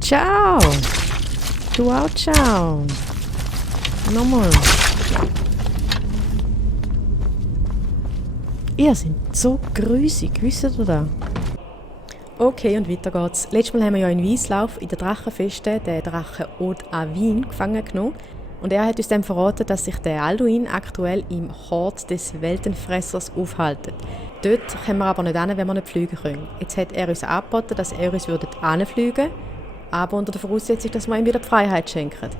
Ciao! Du auch ciao! Nochmal. Ihr seid so grüssig, wisst ihr das? Okay, und weiter geht's. Letztes Mal haben wir ja in Weißlauf in der Drachenfeste den Drachen Haute à Wien gefangen genommen. Und er hat uns dann verraten, dass sich der Alduin aktuell im Hort des Weltenfressers aufhält. Dort können wir aber nicht hin, wenn wir nicht fliegen können. Jetzt hat er uns angeboten, dass er uns hinfliegen würde, aber unter der Voraussetzung, dass wir ihm wieder die Freiheit schenken.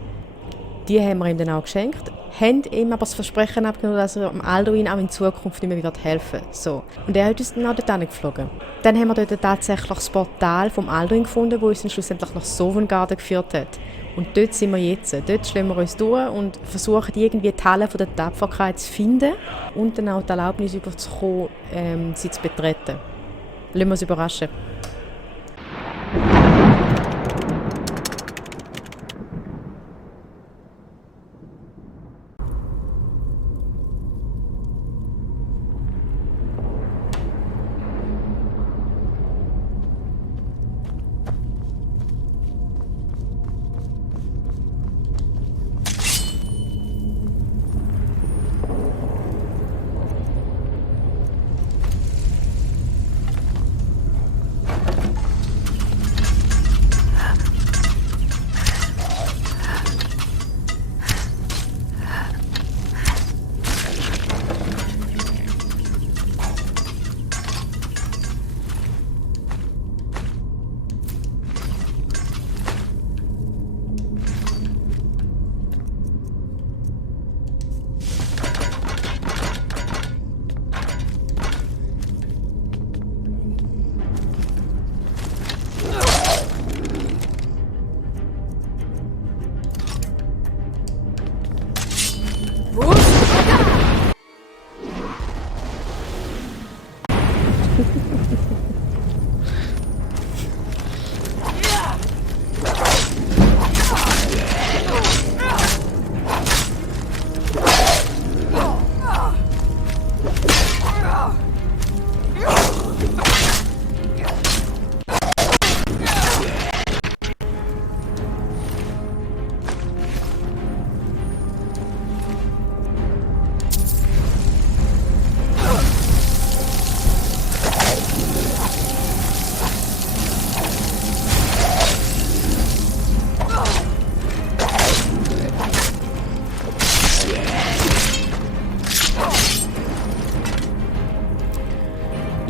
Die haben wir ihm dann auch geschenkt, haben ihm aber das Versprechen abgenommen, dass er dem Alduin auch in Zukunft nicht mehr wieder helfen wird. So. Und er hat uns dann auch dort geflogen. Dann haben wir dort tatsächlich das Portal vom Alduin gefunden, das uns dann schlussendlich nach Sovngarde geführt hat. Und dort sind wir jetzt. Dort schlagen wir uns durch und versuchen irgendwie die Halle der Tapferkeit zu finden und dann auch die Erlaubnis überzukommen, sie zu betreten. Lassen wir uns überraschen.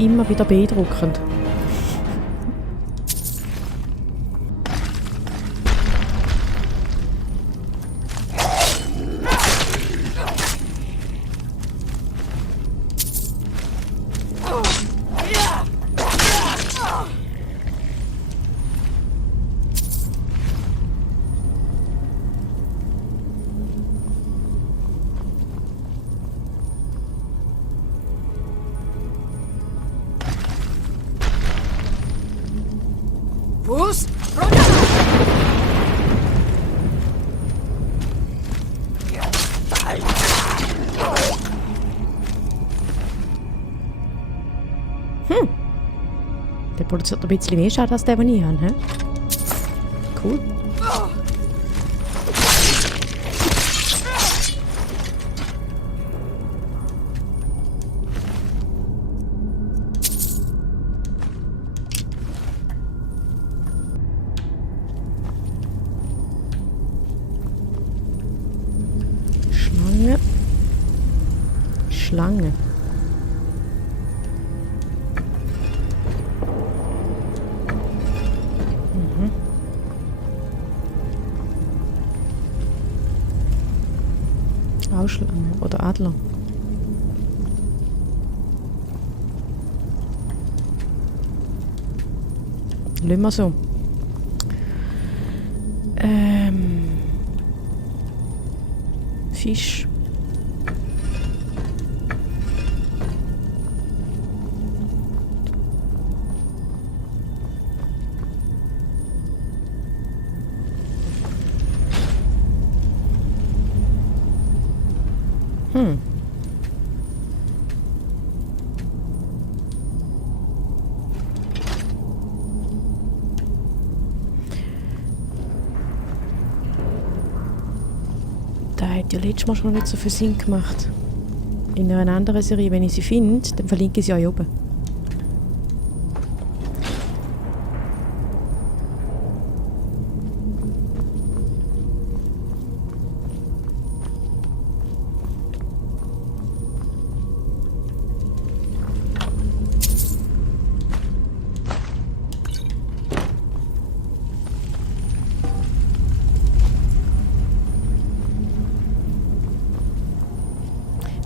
Immer wieder beeindruckend. Fuß! Der produziert ein bisschen mehr Schaden als der, den ich habe. He? Cool. Schlange. Ausschlange oder Adler. Lassen wir so. Fisch. hat ja letztes Mal schon nicht so viel Sinn gemacht. In einer anderen Serie, wenn ich sie finde, dann verlinke ich sie euch oben.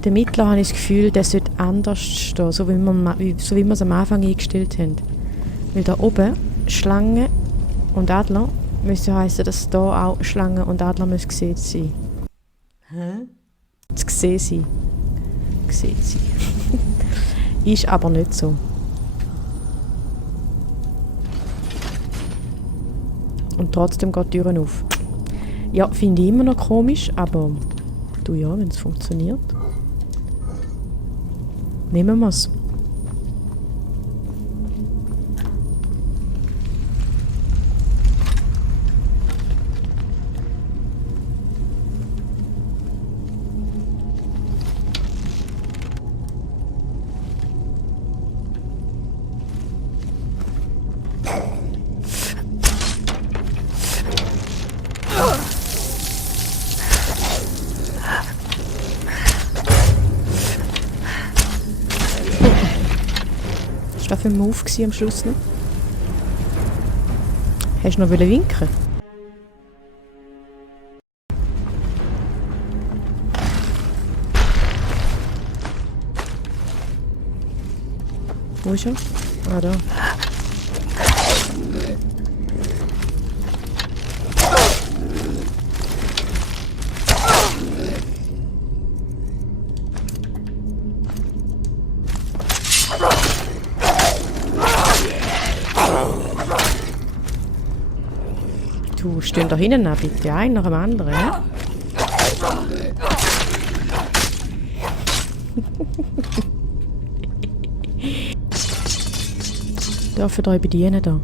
Der Mittler habe ich das Gefühl, der sollte anders stehen, so wie wir es am Anfang eingestellt haben. Weil da oben Schlange und Adler müsste heißen, dass da auch Schlange und Adler müssen gesehen sein. Hä? Zu sehen sein. Gesehen sein. Ist aber nicht so. Und trotzdem geht die Tür auf. Ja, finde ich immer noch komisch, aber du ja, wenn es funktioniert. Nehmen wir es. Was war für ein Move am Schluss noch? Hast du noch winken? Wo ist er? Ah, da. Du, stehen da hinten an, bitte. Ein nach dem anderen. Ja? Dürfen euch bedienen da.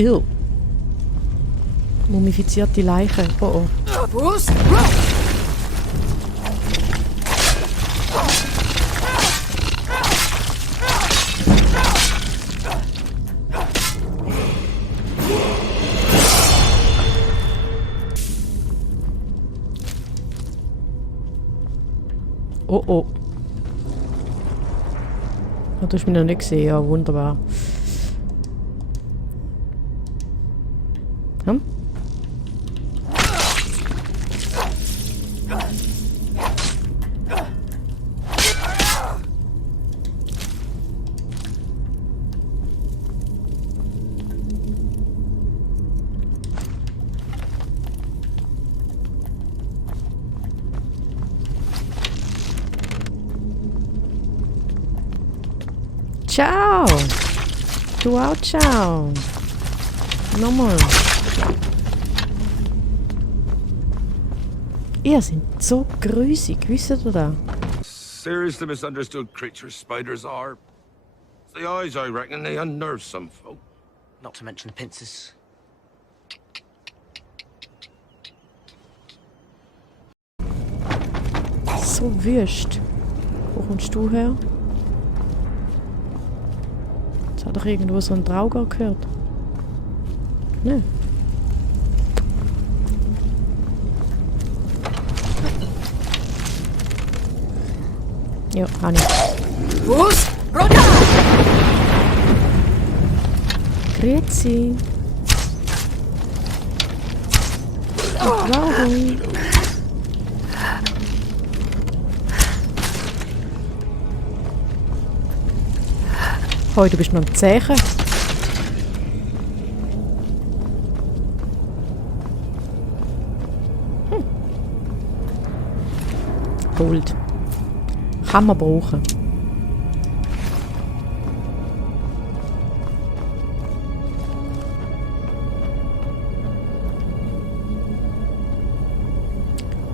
Ew. Mumifizierte Leiche. Oh oh. Oh oh. Oh, du hast mich noch nicht gesehen. Ja, wunderbar. Hm? Ciao! Du auch, ciao! Nochmal! Ihr seid so grusig, wisst ihr das? Seriously misunderstood creatures spiders are. The eyes, I reckon, they unnerve some folk. Not to mention the pincers. So wüst. Wo kommst du her? Jetzt hat doch irgendwo so ein Trauger gehört. Ne? Ja, habe ich. Bus, runter! Grüezi. Warum? Hoi, du bist noch am Zechen. Gold. Kann man brauchen.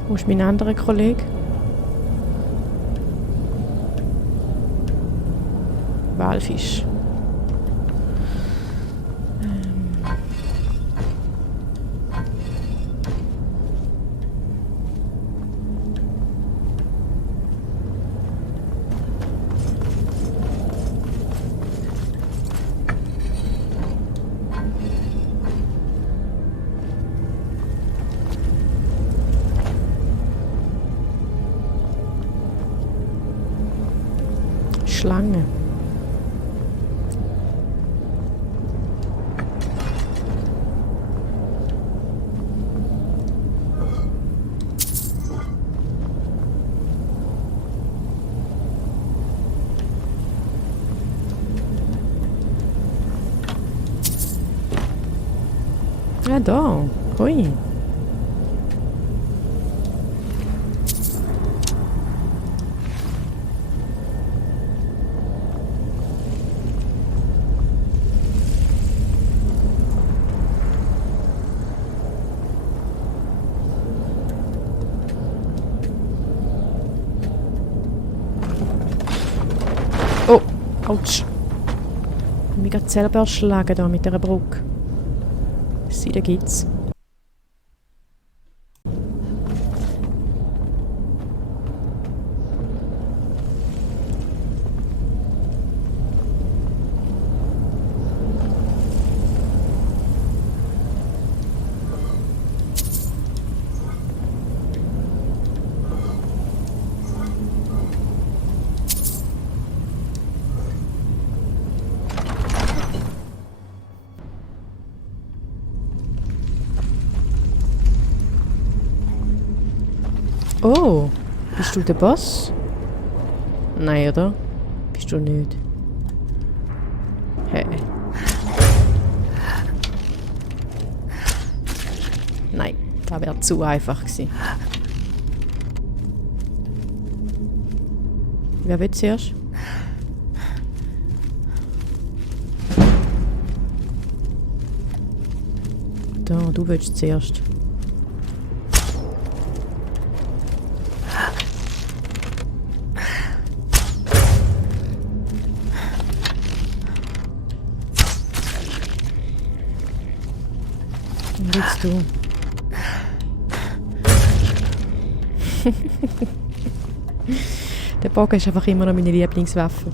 Wo ist mein anderer Kollege? Walfisch. Schlange. Ja, da. Hui. Oh, ouch. Ich habe mich gerade selber erschlagen da mit dieser Brücke. Sie, da gibt's. Oh, bist du der Boss? Nein, oder? Bist du nicht? Hä? Nein, das wäre zu einfach gewesen. Wer will zuerst? Da, du willst zuerst. Was willst du? Der Bogen ist einfach immer noch meine Lieblingswaffe.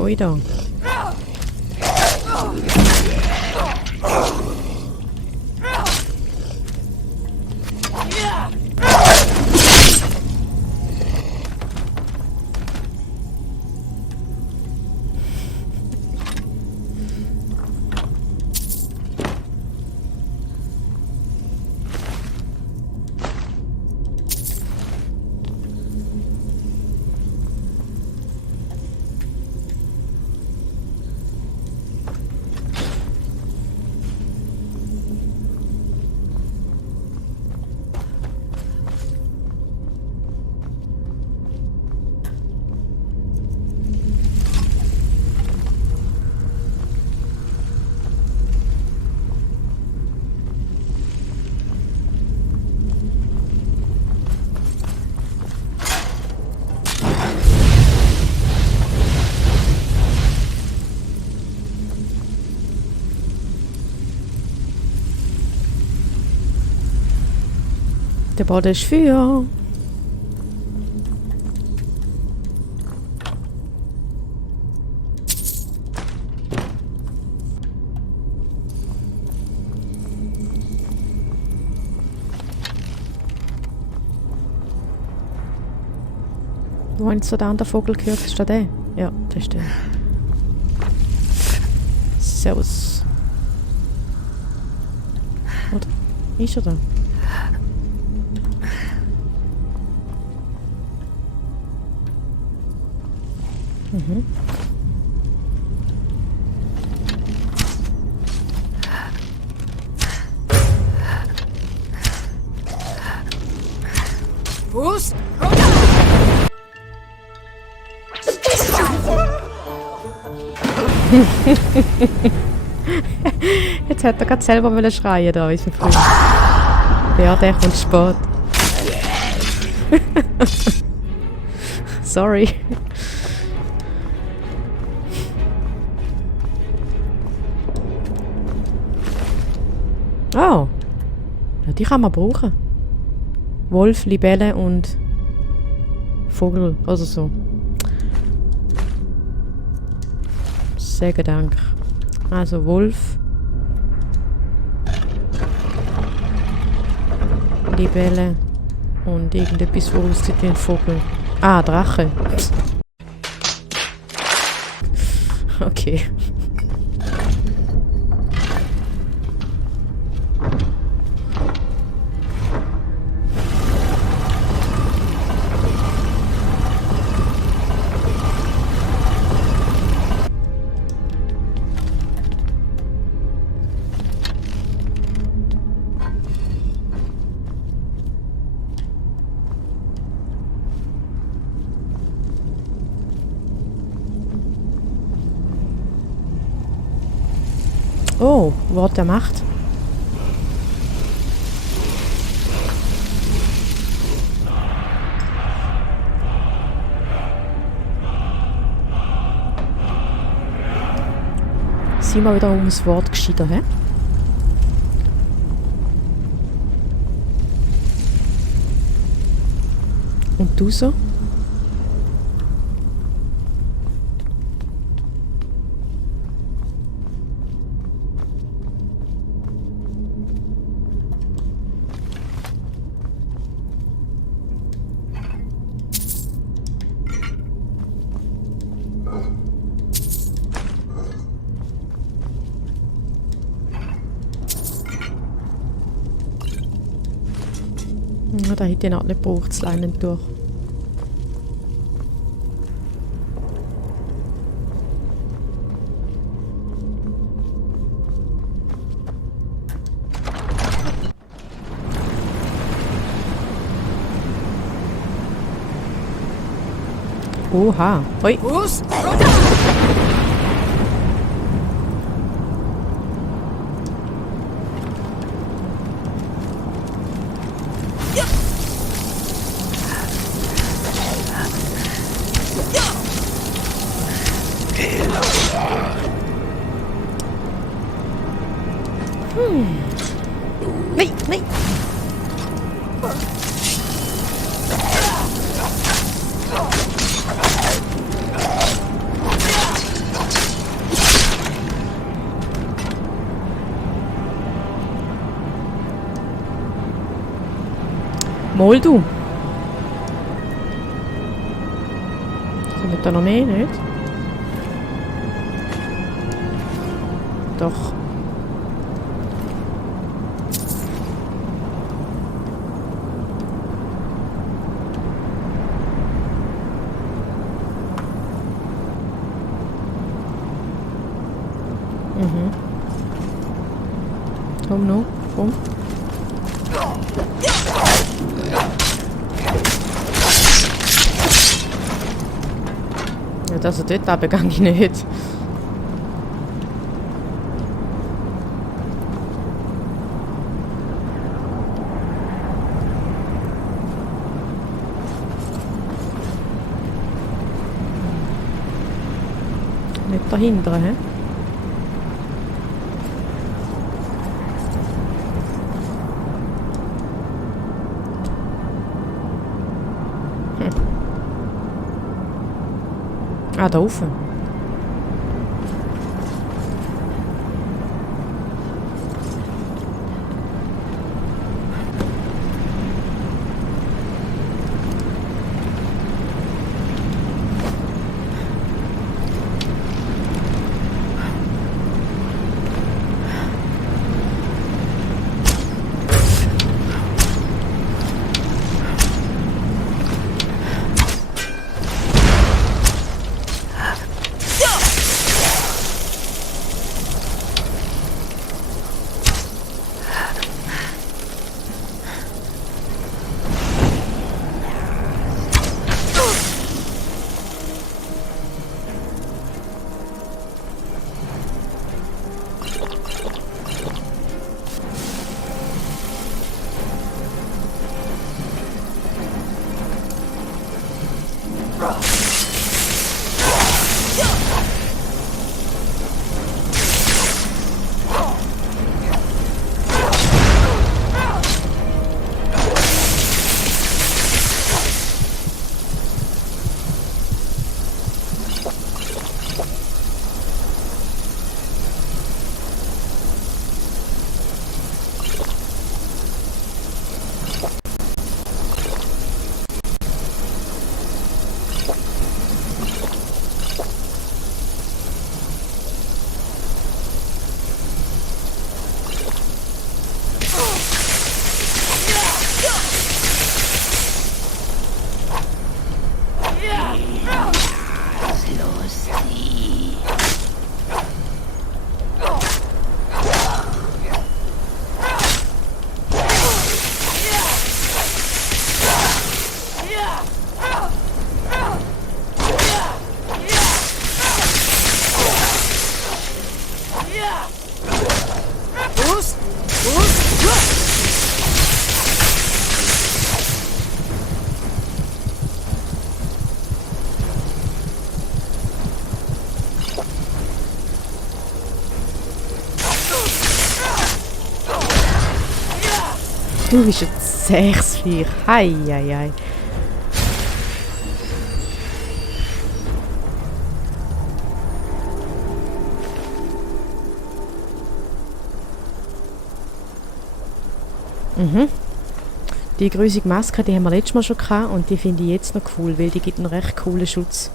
Pfui da. Der Boden ist Feuer. Wo habe ich so den anderen Vogel gehört? Ist das der? Ja, das ist der. Servus. Oder? Ist er da? Mhm. Fuß! Jetzt hat er gerade selber wollen schreien, da, unser Freund. Ja, der kommt spät. Sorry. Oh. Ja, die kann man brauchen. Wolf, Libelle und Vogel oder so. Sehr Dank. Also Wolf, Libelle und irgendetwas, wo aussieht wie ein Vogel. Ah, Drache. Okay. Oh, Wort der Macht. Sind wir wieder um das Wort gescheiter, hä? Und du so? Ja, da hätte ich noch nicht gebraucht, das Leinen durch. Oha. Ui. Fuß! Nein, nein. Mal du. Kommt da noch mehr, nicht? Doch. Mhm. Komm noch, komm. Ja, also dort runter gehe ich nicht. Nicht dahinter, hä? Ah, da oben. Du bist ein zähes Viech. Hei, hei, hei. Mhm. Die grusige Maske, die haben wir letztes Mal schon gehabt und die finde ich jetzt noch cool, weil die gibt einen recht coolen Schutz.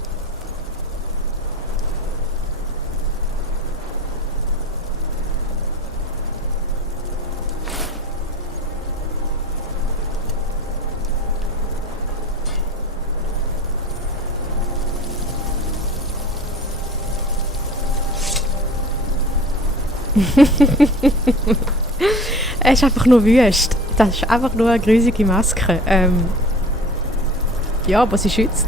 Er ist einfach nur wüst. Das ist einfach nur eine grusige Maske. Ja, aber sie schützt.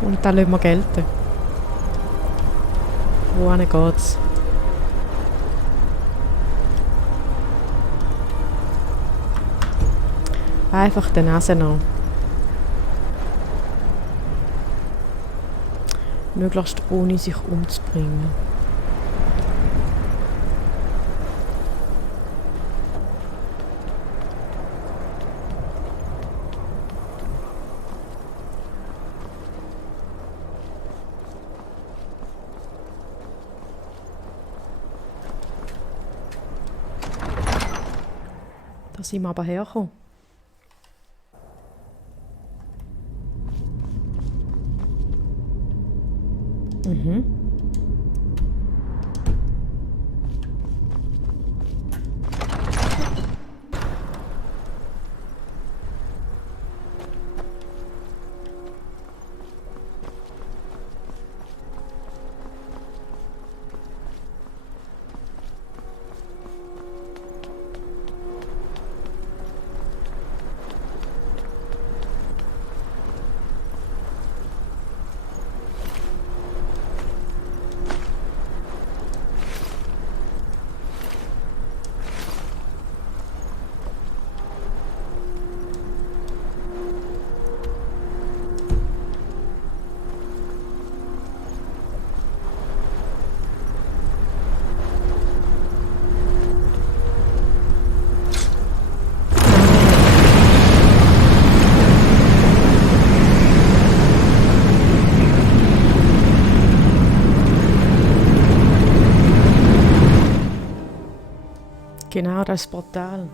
Und dann lassen wir gelten. Wohin geht's? Einfach die Nase noch. Möglichst ohne sich umzubringen. Da sind wir aber hergekommen. Genau, das Portal.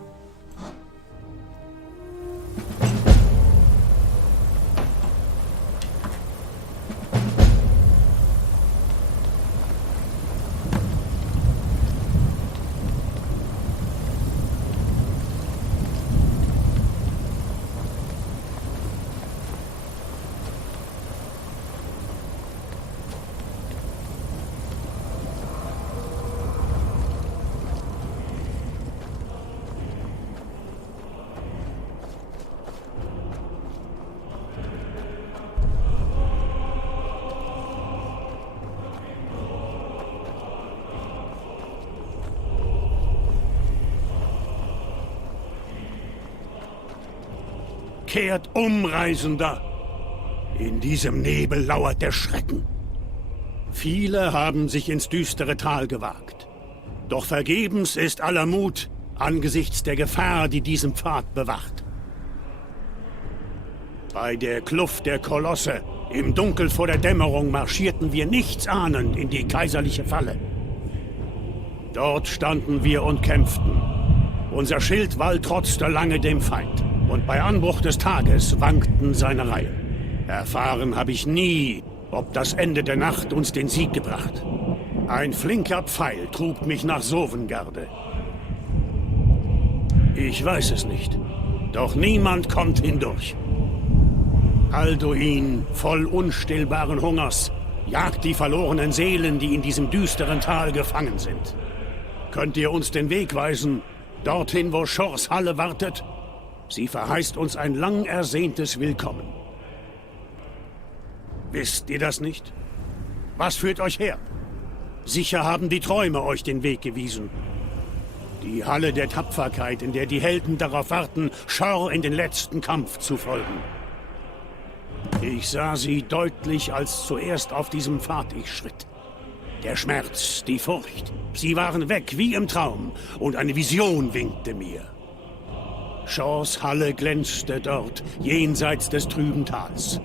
Kehrt um, Reisender! In diesem Nebel lauert der Schrecken. Viele haben sich ins düstere Tal gewagt. Doch vergebens ist aller Mut angesichts der Gefahr, die diesen Pfad bewacht. Bei der Kluft der Kolosse, im Dunkel vor der Dämmerung, marschierten wir nichtsahnend in die kaiserliche Falle. Dort standen wir und kämpften. Unser Schildwall trotzte lange dem Feind. Und bei Anbruch des Tages wankten seine Reihen. Erfahren habe ich nie, ob das Ende der Nacht uns den Sieg gebracht. Ein flinker Pfeil trug mich nach Sovngarde. Ich weiß es nicht, doch niemand kommt hindurch. Alduin, voll unstillbaren Hungers, jagt die verlorenen Seelen, die in diesem düsteren Tal gefangen sind. Könnt ihr uns den Weg weisen, dorthin, wo Shors Halle wartet? Sie verheißt uns ein lang ersehntes Willkommen. Wisst ihr das nicht? Was führt euch her? Sicher haben die Träume euch den Weg gewiesen. Die Halle der Tapferkeit, in der die Helden darauf warten, Shor in den letzten Kampf zu folgen. Ich sah sie deutlich, als zuerst auf diesem Pfad ich schritt. Der Schmerz, die Furcht, sie waren weg wie im Traum, und eine Vision winkte mir. Shors Halle glänzte dort, jenseits des trüben Tals.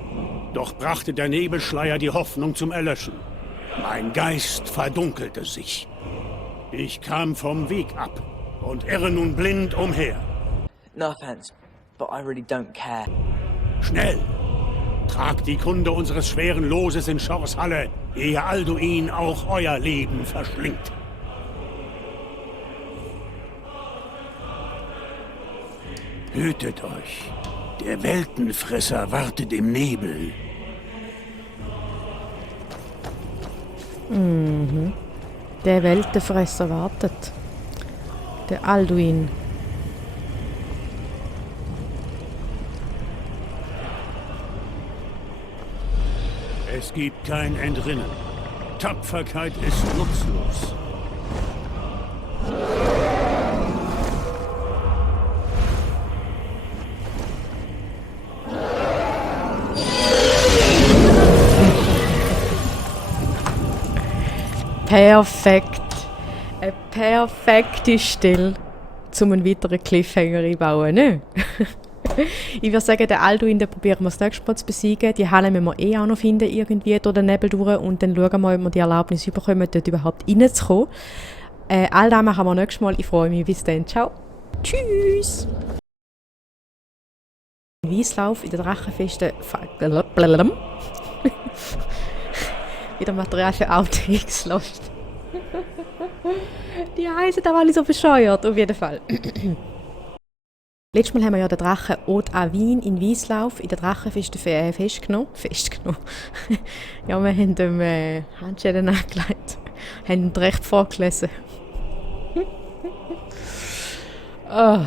Doch brachte der Nebelschleier die Hoffnung zum Erlöschen. Mein Geist verdunkelte sich. Ich kam vom Weg ab und irre nun blind umher. No offense, but I really don't care. Schnell! Tragt die Kunde unseres schweren Loses in Shors Halle, ehe Alduin auch euer Leben verschlingt. Hütet euch. Der Weltenfresser wartet im Nebel. Der Weltenfresser wartet. Der Alduin. Es gibt kein Entrinnen. Tapferkeit ist nutzlos. Perfekt. Eine perfekte Stelle, um einen weiteren Cliffhanger einzubauen, ne? Ich würde sagen, den Alduin, den probieren wir das nächste Mal zu besiegen. Die Halle müssen wir auch noch finden, irgendwie durch den Nebel durch. Und dann schauen wir mal, ob wir die Erlaubnis bekommen, dort überhaupt reinzukommen. All das machen wir nächstes Mal. Ich freue mich. Bis dann. Ciao. Tschüss. Weislauf in der Drachenfeste. wieder Material für Outtakes lässt. Die heißen aber alle so bescheuert, auf jeden Fall. Letztes Mal haben wir ja den Drachen Haute à Wien in Wieslauf in der Drachenfeste festgenommen. Ja, wir haben ihm Handschellen angelegt, haben ihn recht vorgelesen. Oh.